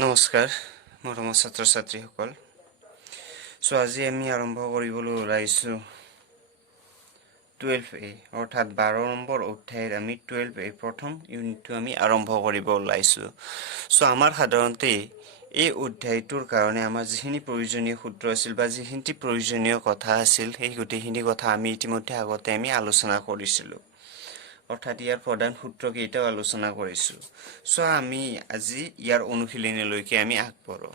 নমস্কাৰ মৰমৰ ছাত্ৰ ছাত্ৰীসকল আজি আমি আৰম্ভ কৰিবলৈ ওলাইছো 12A অৰ্থাৎ 12 নম্বৰ অধ্যায়ৰ আমি 12A প্ৰথম ইউনিটটো আমি আৰম্ভ কৰিব ওলাইছো আমাৰ সাধাৰণতে এই অধ্যায়টোৰ কাৰণে আমাৰ যিখিনি প্ৰয়োজনীয় সূত্ৰ আছিল বা যিখিনি প্ৰয়োজনীয় কথা আছিল সেই গোটেইখিনি কথা আমি ইতিমধ্যে আগতে আমি আলোচনা কৰিছিলো অৰ্থাৎ ইয়াৰ প্ৰধান সূত্ৰ কেইটাও আলোচনা কৰিছো আমি আজি ইয়াৰ অনুশীলনীলৈকে আমি আগবঢ়ো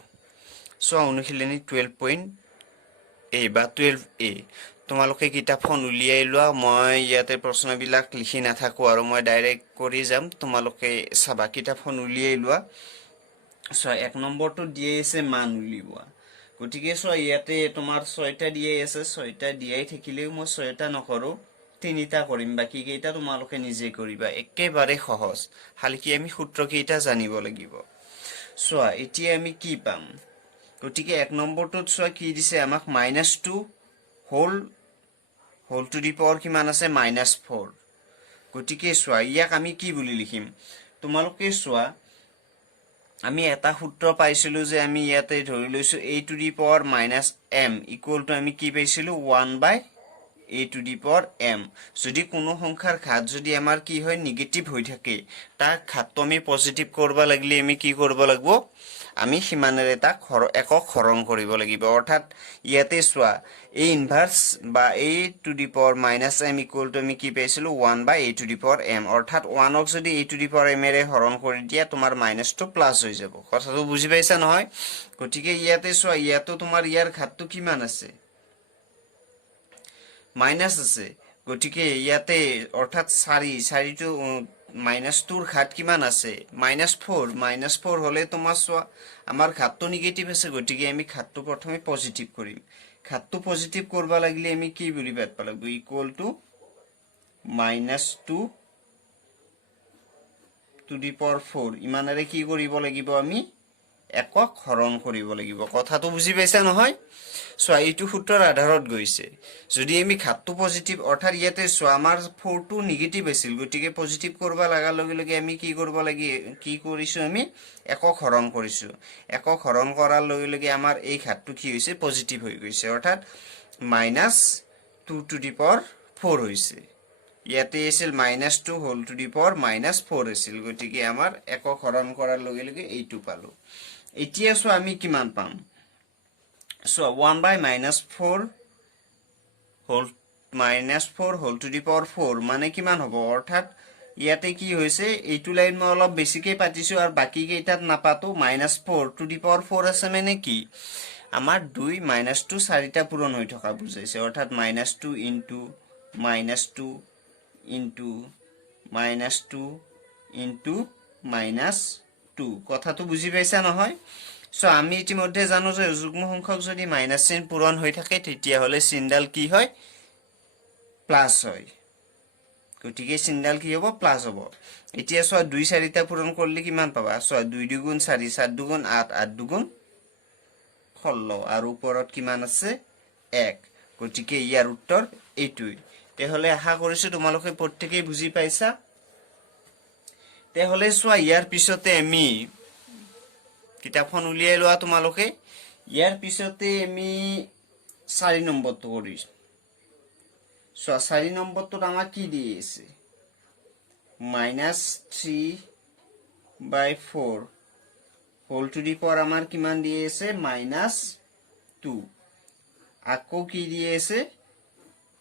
অনুশীলনী 12.a বা 12A তোমালোকে কিতাপখন উলিয়াই লোৱা মই ইয়াতে প্ৰশ্নবিলাক লিখি নাথাকো আৰু মই ডাইৰেক্ট কৰি যাম তোমালোকে চাবা কিতাপখন উলিয়াই লোৱা এক নম্বৰটো দিয়ে আছে মান উলিওৱা গতিকে ইয়াতে তোমাৰ 6টা দিয়ে আছে 6টা দিয়াই থাকিলেও মই 6টা নকৰো 3টা কৰিম বাকি কেইটা তোমালোকে নিজে কৰিবা একেবাৰে সহজ খালি কি আমি সূত্ৰ কেইটা জানিব লাগিব এতিয়া আমি কি পাম গতিকে এক নম্বৰটোত কি দিছে আমাক -2 হোল টু দি পাৱাৰ কিমান আছে -4 গতিকে ইয়াক আমি কি বুলি লিখিম তোমালোকে আমি এটা সূত্ৰ পাইছিলো যে আমি ইয়াতে ধৰি লৈছো a two the power -m equal to আমি কি পাইছিলো 1/a two the power m যদি কোনো সংখ্যাৰ ঘাত যদি আমাৰ কি হয় নেগেটিভ হৈ থাকে তাক ঘাতটো আমি পজিটিভ কৰিব লাগিলে আমি কি কৰিব লাগিব আমি সিমানেৰে তাক একক হৰণ কৰিব লাগিব অৰ্থাৎ ইয়াতে a ইনভাৰ্স বা a two the power -m equal to আমি কি পাইছিলো 1/a two the power m অৰ্থাৎ 1 ক যদি a two the power m এৰে হৰণ কৰি দিয়া তোমাৰ মাইনাসটো প্লাস হৈ যাব কথাটো বুজি পাইছা নহয় গতিকে ইয়াতে ইয়াতো তোমাৰ ইয়াৰ ঘাতটো কিমান আছে মাইনাস আছে গতিকে ইয়াতে অৰ্থাৎ 4 টু -2 ৰ ঘাত কিমান আছে -4 হলে তোমাৰ আমাৰ ঘাতটো নেগেটিভ আছে গতিকে আমি ঘাতটো প্ৰথমে পজিটিভ কৰিম ঘাতটো পজিটিভ কৰিব লাগিলে আমি কি বুলি পাব লাগিব equal to -2 two the power 4 ইমানেৰে কি কৰিব লাগিব আমি একক হৰণ কৰিব লাগিব কথাটো বুজি পাইছা নহয় এইটো সূত্ৰৰ আধাৰত গৈছে যদি আমি ঘাতটো পজিটিভ অৰ্থাৎ ইয়াতে আমাৰ 4 টো নেগেটিভ আছিল গতিকে পজিটিভ কৰিব লাগাৰ লগে লগে আমি কি কৰিব লাগি কি কৰিছো আমি একক হৰণ কৰিছো একক হৰণ কৰাৰ লগে লগে আমাৰ এই ঘাতটো কি হৈছে পজিটিভ হৈ গৈছে অৰ্থাৎ -2 টু দি পাৱাৰ 4 হৈছে ইয়াতে আছিল -2 হোল টু দি পাৱাৰ -4 আছিল গতিকে আমাৰ একক হৰণ কৰাৰ লগে লগে এইটো পালো এতিয়া আমি কিমান পাম 1/-4 হোল টু দি পাৱাৰ 4 মানে কিমান হ'ব অৰ্থাৎ ইয়াতে কি হৈছে এইটো লাইন মই অলপ বেছিকৈ পাতিছো আৰু বাকি কেইটাত নাপাতো -4 টু দি পাৱাৰ 4 আছে মানে কি আমাৰ 2 -2 4টা পূৰণ হৈ থকা বুজাইছে অৰ্থাৎ -2 ইনটু -2 ইনটু -2 ইনটু -2 কথাটো বুজি পাইছা নহয় আমি ইতিমধ্যে জানো যে যুগ্ম সংখ্যক যদি মাইনাস চিন পূৰণ হৈ থাকে তেতিয়া হলে চিনডাল কি হয় প্লাস হয় গতিকে চিনডাল কি হ'ব প্লাস হ'ব এতিয়া 2 4টা পূৰণ কৰিলে কিমান পাবা 2 দুগুণ 4 4 দুগুণ 8 8 দুগুণ 16 আৰু ওপৰত কিমান আছে 1 গতিকে ইয়াৰ উত্তৰ এইটোই তেহলে আশা কৰিছো তোমালোকে প্ৰত্যেকই বুজি পাইছা তেহলে ইয়াৰ পিছতে আমি কিতাপখন উলিয়াই লোৱা তোমালোকে ইয়াৰ পিছতে আমি 4 নম্বৰটো কৰিছো 4 নম্বৰটোত আমাক কি দি আছে -3/4 হোল টু দি পাৱাৰ আমাৰ কিমান দি আছে -2 আকৌ কি দি আছে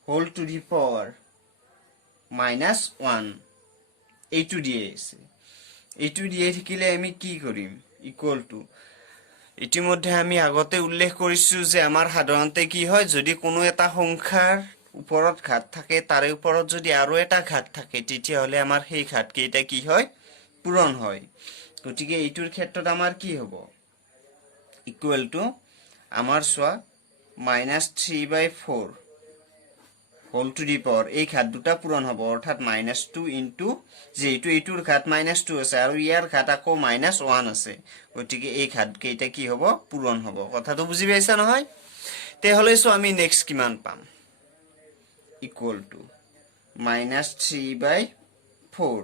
হোল টু দি পাৱাৰ -1 এইটো দি আছে এইটো দিয়ে থাকিলে আমি কি কৰিম ইকুৱেল টু ইতিমধ্যে আমি আগতে উল্লেখ কৰিছো যে আমাৰ সাধাৰণতে কি হয় যদি কোনো এটা সংখ্যাৰ ওপৰত ঘাত থাকে তাৰে ওপৰত যদি আৰু এটা ঘাত থাকে তেতিয়া হলে আমাৰ সেই ঘাত কেইটা কি হয় পূৰণ হয় গতিকে এইটোৰ ক্ষেত্ৰত আমাৰ কি হ'ব ইকুৱেল টু আমাৰ -3/4 হোল টু দি পাৱাৰ এই ঘাত দুটা পূৰণ হ'ব অৰ্থাৎ -2 ইনটু যেহেতু এইটোৰ ঘাত -2 আছে আৰু ইয়াৰ ঘাত আকৌ -1 আছে গতিকে এই ঘাত কেইটা কি হ'ব পূৰণ হ'ব কথাটো বুজি পাইছা নহয় তেহলে আমি নেক্সট কিমান পাম equal to -3/4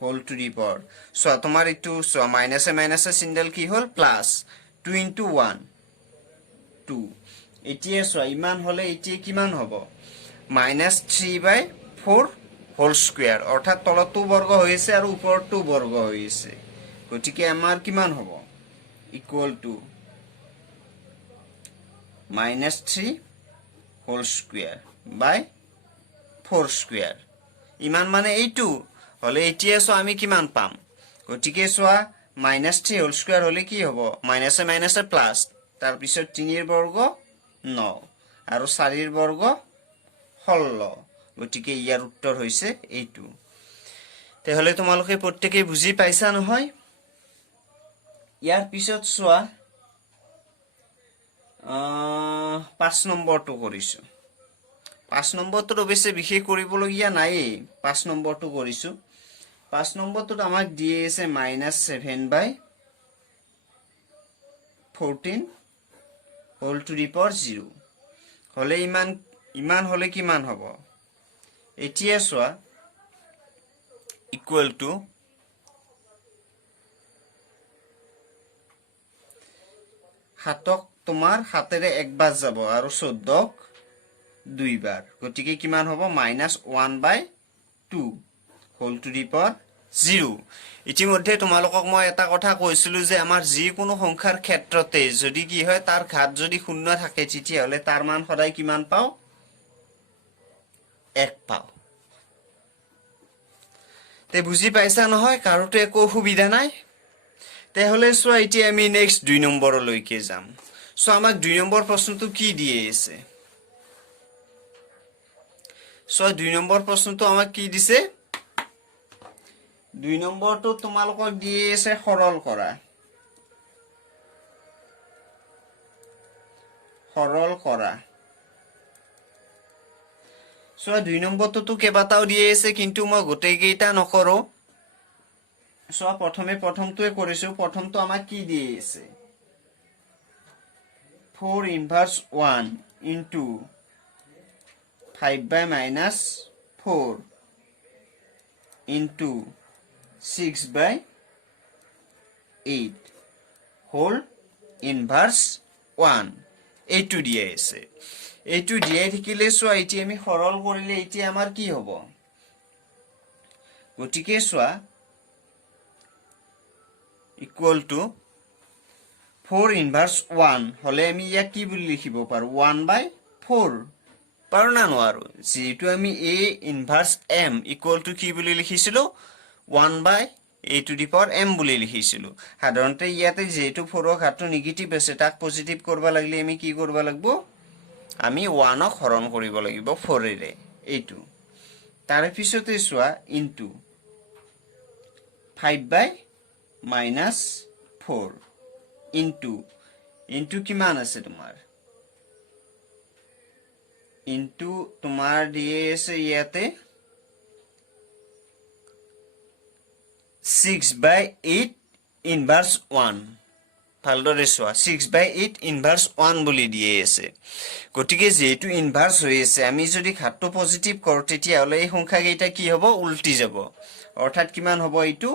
whole to the power চোৱা তোমাৰ এইটো চোৱা মাইনাছে মাইনাছে চিনডাল কি হ'ল প্লাছ 2 into 1 2 এতিয়া চোৱা ইমান হলে এতিয়া কিমান হ'ব -3/4 হোল স্কয়াৰ অৰ্থাৎ তলতো বৰ্গ হৈছে আৰু ওপৰতো বৰ্গ হৈছে গতিকে আমাৰ কিমান হ'ব equal to -3 whole square by 4 square ইমান মানে এইটো হলে এতিয়া চোৱা আমি কিমান পাম গতিকে চোৱা -3 হোল স্কয়াৰ হলে কি হ'ব মাইনাছে মাইনাছে প্লাস তাৰ পিছত 3 ৰ বৰ্গ 9 আৰু 4 ৰ বৰ্গ 16 গতিকে ইয়াৰ উত্তৰ হৈছে এইটো তেহলে তোমালোকে প্ৰত্যেকই বুজি পাইছা নহয় ইয়াৰ পিছত চোৱা 5 নম্বৰটো কৰিছো 5 নম্বৰটো অবশ্যই বিশেষ কৰিবলগীয়া নাই 5 নম্বৰটো কৰিছো 5 নম্বৰটোত আমাক দিয়ে আছে -7/14 হোল টু দি পাৱাৰ 0 হলে ইমান হলে কিমান হ'ব এতিয়া চোৱা ইকুৱেল টু হাতক তোমাৰ হাতেৰে একবাৰ যাব আৰু 14ক দুইবাৰ গতিকে কিমান হ'ব -1/2 হোল টু দি পাৱাৰ 0 ইতিমধ্যে তোমালোকক মই এটা কথা কৈছিলো যে আমাৰ যিকোনো সংখ্যাৰ ক্ষেত্ৰতে যদি কি হয় তাৰ ঘাত যদি শূন্য থাকে তেতিয়া হলে তাৰ মান সদায় কিমান পাও 1 পাও তে বুজি পাইছা নহয় কাৰোতে একো অসুবিধা নাই তেহলে চোৱা এতিয়া আমি নেক্সট 2 নম্বৰলৈকে যাম সো আমাক 2 নম্বৰ প্ৰশ্নটো কি দিয়ে আছে সো 2 নম্বৰ প্ৰশ্নটো আমাক কি দিছে 2 নম্বৰটো তোমালোকক দিয়ে আছে সৰল কৰা সো 2 নম্বৰটো কেবাটাও দিয়ে আছে কিন্তু মই গোটেই কেইটা নকৰো সো প্ৰথমটোৱে কৰিছো প্ৰথমটো আমাক কি দিয়ে আছে 4 ইনভাৰ্স 1 into 5/-4 into 6/8 হোল ইনভাৰ্স 1 এইটো দিয়ে আছে এইটো দিয়ে থাকিলে চোৱা এতিয়া আমি সৰল কৰিলে এতিয়া আমাৰ কি হ'ব গতিকে চোৱা ইকুৱেল টু 4 ইনভাৰ্স 1 হলে আমি ইয়াক কি বুলি লিখিব পাৰো 1/4 পাৰো না নোৱাৰো যেটো আমি a ইনভাৰ্স m ইকুৱেল টু কি বুলি লিখিছিলো 1/a to the power m বুলি লিখিছিলো সাধাৰণতে ইয়াতে যেটো 4 ৰ ঘাতটো নেগেটিভ আছে তাক পজিটিভ কৰিব লাগিলে আমি কি কৰিব লাগিব আমি 1 ক হৰণ কৰিব লাগিব 4 ৰে এইটো তাৰ পিছতে চোৱা ইনটু 5/-4 ইনটু কিমান আছে তোমাৰ দিয়ে আছে ইয়াতে 6/8 ইনভাৰ্স 1 ভালদৰে চোৱা 6/8 ইনভাৰ্স 1 বুলি দিয়ে আছে গতিকে যেটো ইনভাৰ্স হৈ আছে আমি যদি ঘাতটো পজিটিভ কৰো তেতিয়া হলে এই সংখ্যা কেইটা কি হ'ব উল্টি যাব অৰ্থাৎ কিমান হ'ব এইটো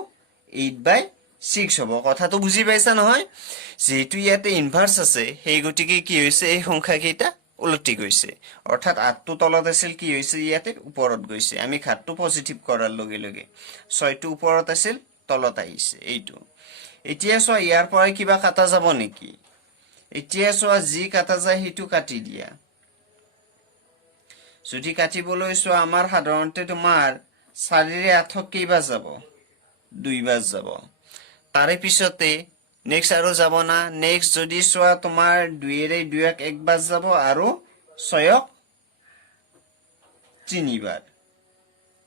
8/6 হ'ব কথাটো বুজি পাইছা নহয় যেটো ইয়াতে ইনভার্স আছে সেই গতিকে কি হৈছে এই সংখ্যা কেইটা উল্টি গৈছে অৰ্থাৎ 8 টো তলত আছিল কি হৈছে ইয়াতে ওপৰত গৈছে আমি ঘাতটো পজিটিভ কৰাৰ লগে লগে 6 টো ওপৰত আছিল তলত আহিছে এইটো এতিয়া চোৱা ইয়াৰ পৰা কিবা কাটা যাব নেকি এতিয়া চোৱা যি কাটা যায় হেতু কাটি দিয়া যদি কাটিবলৈ চোৱা আমাৰ সাধাৰণতে তোমাৰ 4 ৰে 8 কেইবা যাব 2 বাৰ যাব তাৰে পিছতে নেক্সট আৰু যাব না নেক্সট যদি চোৱা তোমাৰ 2 ৰে 2 ক একবাৰ যাব আৰু 6 ক 3 বাৰ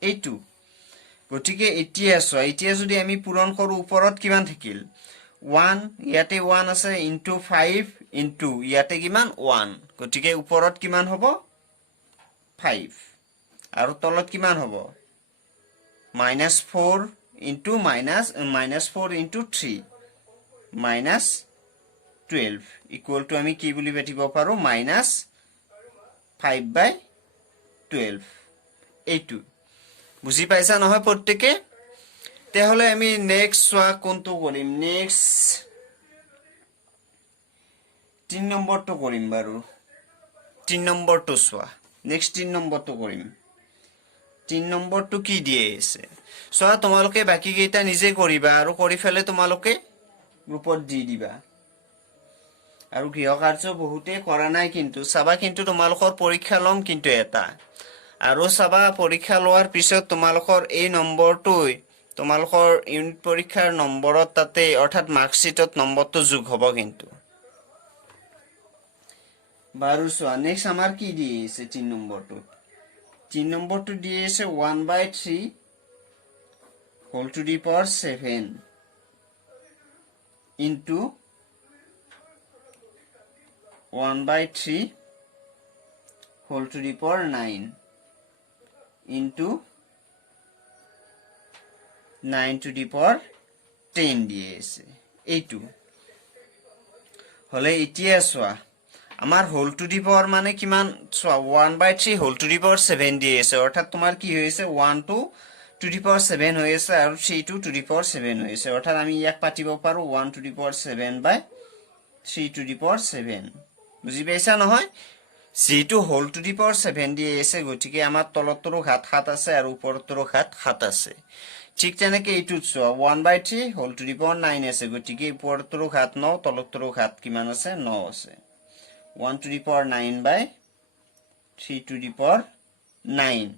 এইটো গতিকে এতিয়া যদি আমি পূৰণ কৰো ওপৰত কিমান থাকিল 1 ইয়াতে 1 আছে ইনটু 5 ইনটু ইয়াতে কিমান 1 গতিকে ওপৰত কিমান হ'ব 5 আৰু তলত কিমান হ'ব -4 ইনটু -4 ইনটু 3 -12 ইকুৱেল টু আমি কি বুলি পাতিব পাৰো -5/12 এইটো বুজি পাইছা নহয় প্ৰত্যেকে তেহলে আমি নেক্সট চোৱা কোনটো কৰিম নেক্সট 3 নম্বৰটো কৰিম বাৰু 3 নম্বৰটো চোৱা নেক্সট 3 নম্বৰটো কৰিম 3 নম্বৰটো কি দিয়ে আছে চোৱা তোমালোকে বাকি কেইটা নিজে কৰিবা আৰু কৰি ফেলে তোমালোকে গ্ৰুপত দি দিবা আৰু গৃহ কাৰ্য বহুতে কৰা নাই কিন্তু চাবা কিন্তু তোমালোকৰ পৰীক্ষা লম কিন্তু এটা আৰু চাবা পৰীক্ষা লোৱাৰ পিছত তোমালোকৰ এই নম্বৰটো তোমালোকৰ ইউনিট পৰীক্ষাৰ নম্বৰত তাতে অৰ্থাৎ মাৰ্কশিটত নম্বৰটো যোগ হ'ব কিন্তু বাৰু চোৱা নেক্সট আমাৰ কি দিয়ে আছে 3 নম্বৰটো 3 নম্বৰটো দিয়ে আছে 1/3 whole to the power 7 into 1/3 whole to the power 9 into 9 to the power 10 দিয়ে আছে এইটো হলে এতিয়া চোৱা আমাৰ হোল টু দি পাৱাৰ মানে কিমান চোৱা 1/3 হোল টু দি পাৱাৰ 7 দিয়ে আছে অৰ্থাৎ তোমাৰ কি হৈছে 1 টু দি পাৱাৰ 7 হৈ আছে আৰু 3 টু দি পাৱাৰ 7 হৈ আছে অৰ্থাৎ আমি ইয়াক পাতিব পাৰো 1 two the power 7/3 two the power 7 বুজি পাইছা নহয় যেটো হোল টু দি পাৱাৰ 7 দিয়ে আছে গতিকে আমাৰ তলতৰো ঘাত 7 আছে আৰু ওপৰতৰো ঘাত 7 আছে ঠিক তেনেকৈ এইটোত চোৱা 1/3 হোল টু দি পাৱাৰ 9 আছে গতিকে ওপৰতৰো ঘাত 9 তলতৰো ঘাত কিমান আছে 9 আছে 1 to the power 9/3 to the power 9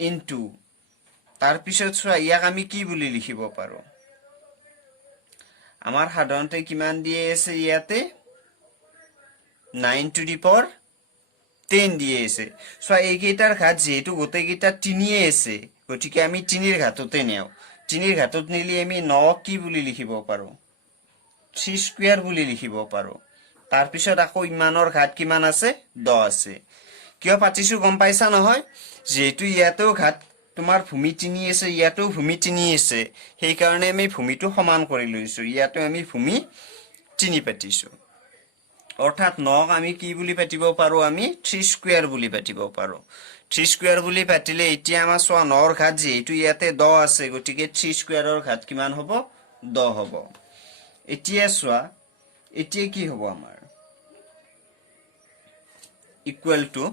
into তাৰ পিছত চোৱা ইয়াক আমি কি বুলি লিখিব পাৰো আমাৰ সাধাৰণতে কিমান দিয়ে আছে ইয়াতে 9 to the power 10 দিয়ে আছে চোৱা এই কেইটাৰ ঘাত যেহেতু গোটেই কেইটা 3 আছে গতিকে আমি 3 ৰ ঘাততে নেও 3 ৰ ঘাতত নিলি আমি 9 কি বুলি লিখিব পাৰো 3 স্কয়াৰ বুলি লিখিব পাৰো তাৰ পিছত আকৌ ইমানৰ ঘাত কিমান আছে 10 আছে কিয় পাতিছো গম পাইছা নহয় যেহেতু ইয়াতেও ঘাত তোমাৰ ভূমি 3 আছে ইয়াতেও ভূমি 3 আছে সেই কাৰণে আমি ভূমিটো সমান কৰি লৈছো ইয়াতে আমি ভূমি 3 পাতিছো অৰ্থাৎ 9 আমি কি বুলি পাতিব পাৰো আমি 3 স্কয়াৰ বুলি পাতিব পাৰো 3 স্কয়াৰ বুলি পাতিলে এতিয়া আমাৰ চোৱা 9 ৰ ঘাত যেহেতু ইয়াতে 10 আছে গতিকে 3 স্কয়াৰৰ ঘাত কিমান হ'ব 10 হ'ব এতিয়া চোৱা এতিয়া কি হ'ব আমাৰ ইকুৱেল টু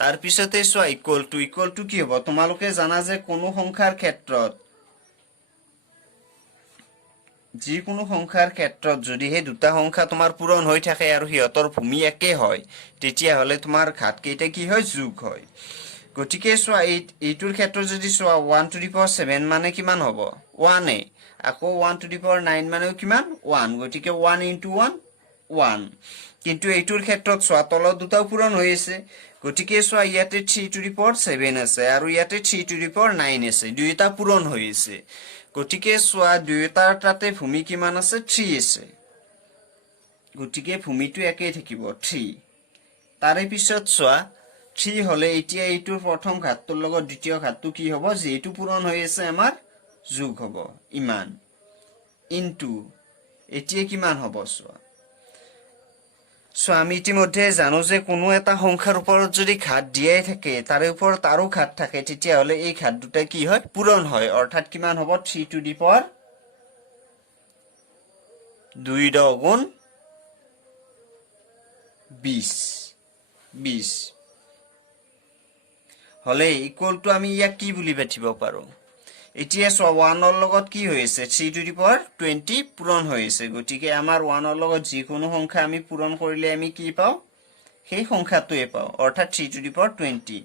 তাৰ পিছতে চোৱা ইকুৱেল টু কি হ'ব তোমালোকে জানা যে কোনো সংখ্যাৰ ক্ষেত্ৰত যিকোনো সংখ্যাৰ ক্ষেত্ৰত যদি হে দুটা সংখ্যা তোমাৰ পূৰণ হৈ থাকে আৰু হিয়তৰ ভূমি একে হয় তেতিয়া হলে তোমাৰ ঘাত কেইটা কি হয় যোগ হয় গতিকে চোৱা এইটোৰ ক্ষেত্ৰত যদি চোৱা 1 to the power 7 মানে কিমান হ'ব 1 এ আকৌ 1 to the power 9 মানে কিমান 1 গতিকে 1 into 1 1 কিন্তু এইটোৰ ক্ষেত্ৰত চোৱা তলত দুটাও পূৰণ হৈ আছে গতিকে চোৱা ইয়াতে 3 to the power 7 আছে আৰু ইয়াতে 3 to the power 9 আছে দুইটা পূৰণ হৈ আছে গতিকে চোৱা দুইটাৰ তাতে ভূমি কিমান আছে 3 আছে গতিকে ভূমিটো একেই থাকিব 3 তাৰে পিছত চোৱা 3 হলে এতিয়া এইটোৰ প্ৰথম ঘাতটোৰ লগত দ্বিতীয় ঘাতটো কি হ'ব যেটো পূৰণ হৈ আছে আমাৰ যোগ হ'ব ইমান ইনটু এতিয়া কিমান হ'ব চোৱা আমি ইতিমধ্যে জানো যে কোনো এটা সংখ্যাৰ ওপৰত যদি ঘাত দিয়াই থাকে তাৰে ওপৰত আৰু ঘাত থাকে তেতিয়া হলে এই ঘাত দুটা কি হয় পূৰণ হয় অৰ্থাৎ কিমান হ'ব 3 to the power 2 গুণ 20 হলে ইকুৱেল টু আমি ইয়াক কি বুলি পাতিব পাৰো এতিয়া চোৱা 1 ৰ লগত কি হৈ আছে 3 to the power 20 পূৰণ হৈ আছে গতিকে আমাৰ 1 ৰ লগত যিকোনো সংখ্যা আমি পূৰণ কৰিলে আমি কি পাও সেই সংখ্যাটোৱে পাও অৰ্থাৎ 3 to the power 20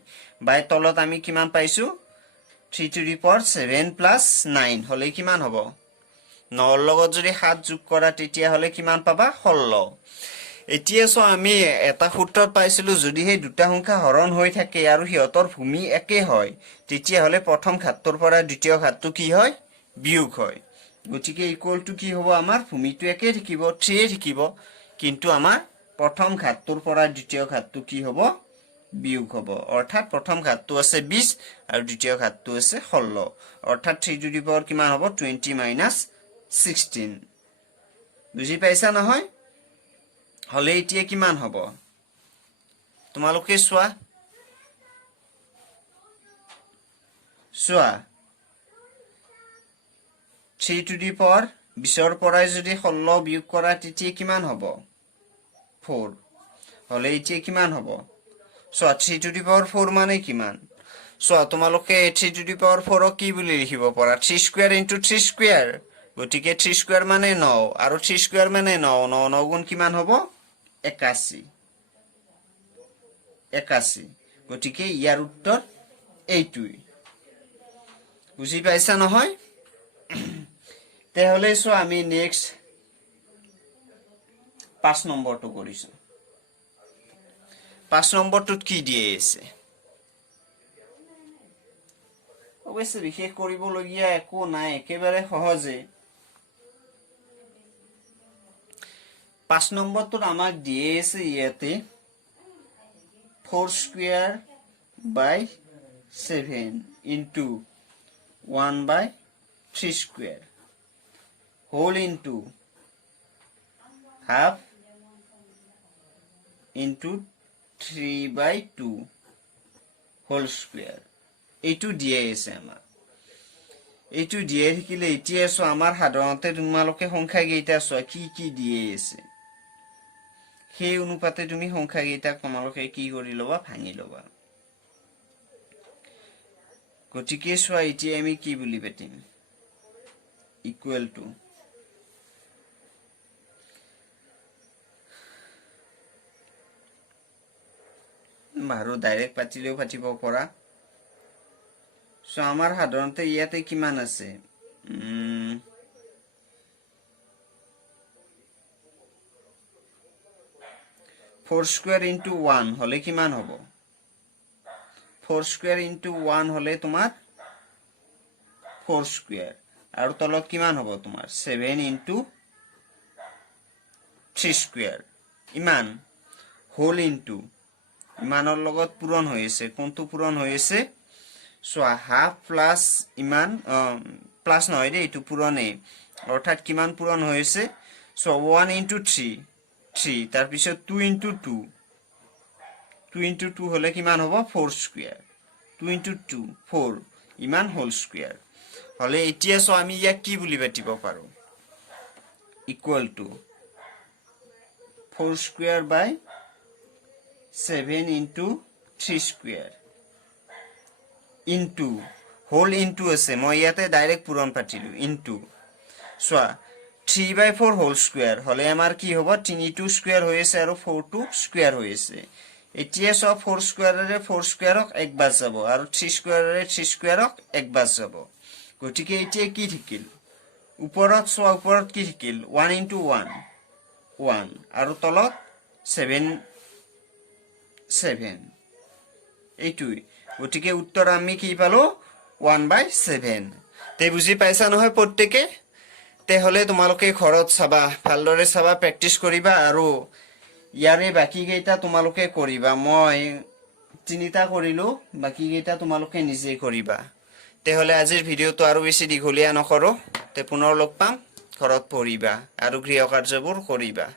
বাই তলত আমি কিমান পাইছো 3 to the power 7 plus 9 হলে কিমান হ'ব 9 ৰ লগত যদি 7 যোগ কৰা তেতিয়া হলে কিমান পাবা 16 এতিয়া চোৱা আমি এটা সূত্ৰত পাইছিলো যদি হে দুটা সংখ্যা হৰণ হৈ থাকে আৰু হিয়তৰ ভূমি একে হয় তেতিয়া হলে প্ৰথম ঘাতটোৰ পৰা দ্বিতীয় ঘাতটো কি হয় বিয়োগ হয় গতিকে ইকুৱেল টু কি হ'ব আমাৰ ভূমিটো একে থাকিব 3 থাকিব কিন্তু আমাৰ প্ৰথম ঘাতটোৰ পৰা দ্বিতীয় ঘাতটো কি হ'ব বিয়োগ হ'ব অৰ্থাৎ প্ৰথম ঘাতটো আছে 20 আৰু দ্বিতীয় ঘাতটো আছে 16 অৰ্থাৎ 3 to the power কিমান হ'ব 20 minus 16 বুজি পাইছা নহয় হলে এতিয়া কিমান হ'ব তোমালোকে চোৱা 3 to the power 20 পৰাই যদি 16 বিয়োগ কৰা তেতিয়া কিমান হ'ব 4 হলে এতিয়া কিমান হ'ব সো 3 to the power 4 মানে কিমান সো তোমালোকে 3 to the power 4 কি বুলি লিখিব পাৰা 3 স্কয়াৰ ইনটু 3 স্কয়াৰ গতিকে 3 স্কয়াৰ মানে 9 আৰু 3 স্কয়াৰ মানে 9 9 9 গুণ কিমান হ'ব 81 81 গতিকে ইয়াৰ উত্তৰ এইটোই বুজি পাইছা নহয় তেহলে সো আমি নেক্সট 5 নম্বৰটো কৰিছো 5 নম্বৰটোত কি দিয়ে আছে অবশ্যই বিশেষ কৰিবলগীয়া একো নাই একেবাৰে সহজে 5 নম্বৰটোত আমাক দিয়ে আছে ইয়াতে 4 square by 7 into 1 by 3 square whole into half into 3 by 2 whole square এইটো দিয়ে আছে আমাৰ এইটো দিয়ে থাকিলে এতিয়া সো আমাৰ সাধাৰণতে তোমালোকে সংখ্যা কেইটা চোৱা কি কি দিয়ে আছে সেই অনুপাতে তুমি সংখ্যা কেইটা তোমালোকে কি কৰি লবা ভাঙি লবা গতিকে চোৱা এতিয়া আমি কি বুলি পাতিম ইকুৱেল টু মাৰো ডাইৰেক্ট পাতিলেও পাতিব পৰা সো আমাৰ সাধাৰণতে ইয়াতে কিমান আছে 4 স্কয়াৰ ইনটু 1 হলে কিমান হ'ব 4 স্কয়াৰ ইনটু 1 হলে তোমাৰ 4 স্কয়াৰ আৰু তলত কিমান হ'ব তোমাৰ 7 ইনটু 3 স্কয়াৰ ইমান হোল ইনটু ইমানৰ লগত পূৰণ হৈ আছে কোনটো পূৰণ হৈ আছে সো হাফ প্লাস ইমান প্লাস নহয় দে এটো পূৰণে অৰ্থাৎ কিমান পূৰণ হৈ আছে সো 1 ইনটু 3 তাৰ পিছত 2 ইনটু 2 ইনটু 2 হলে কিমান হ'ব 4 স্কয়াৰ 2 ইনটু 2 4 ইমান হোল স্কয়াৰ হলে এতিয়া সো আমি ইয়াক কি বুলি পাতিব পাৰো equal to 4 square by 7 into 3 square into whole into আছে মই ইয়াতে ডাইৰেক্ট পূৰণ পাতিলো ইনটু সোৱা 3 বাই 4 হোল স্কয়াৰ হলে আমাৰ কি হ'ব 3 2 স্কয়াৰ হৈ আছে আৰু 4 2 স্কয়াৰ হৈ আছে এতিয়া সব 4 স্কয়াৰৰে 4 স্কয়াৰক এক বাৰ যাব আৰু 3 স্কয়াৰৰে 3 স্কয়াৰক এক বাৰ যাব গতিকে এতিয়া কি থাকিল ওপৰত সোৱা ওপৰত কি থাকিল 1 ইনটু 1 1 আৰু তলত 7 এইটোই গতিকে উত্তৰ আমি কি পালো 1/7 তে বুজি পাইছা নহয় প্ৰত্যেকে তে হলে তোমালোকে ঘৰত চাবা ভালদৰে চাবা প্ৰেক্টিস কৰিবা আৰু ইয়াৰে বাকি কেইটা তোমালোকে কৰিবা মই তিনিটা কৰিলো বাকি কেইটা তোমালোকে নিজে কৰিবা তে হলে আজিৰ ভিডিওটো আৰু বেছি দীঘলীয়া নকৰো তে পুনৰ লগ পাম ঘৰত পঢ়িবা আৰু গৃহ কাৰ্যবোৰ কৰিবা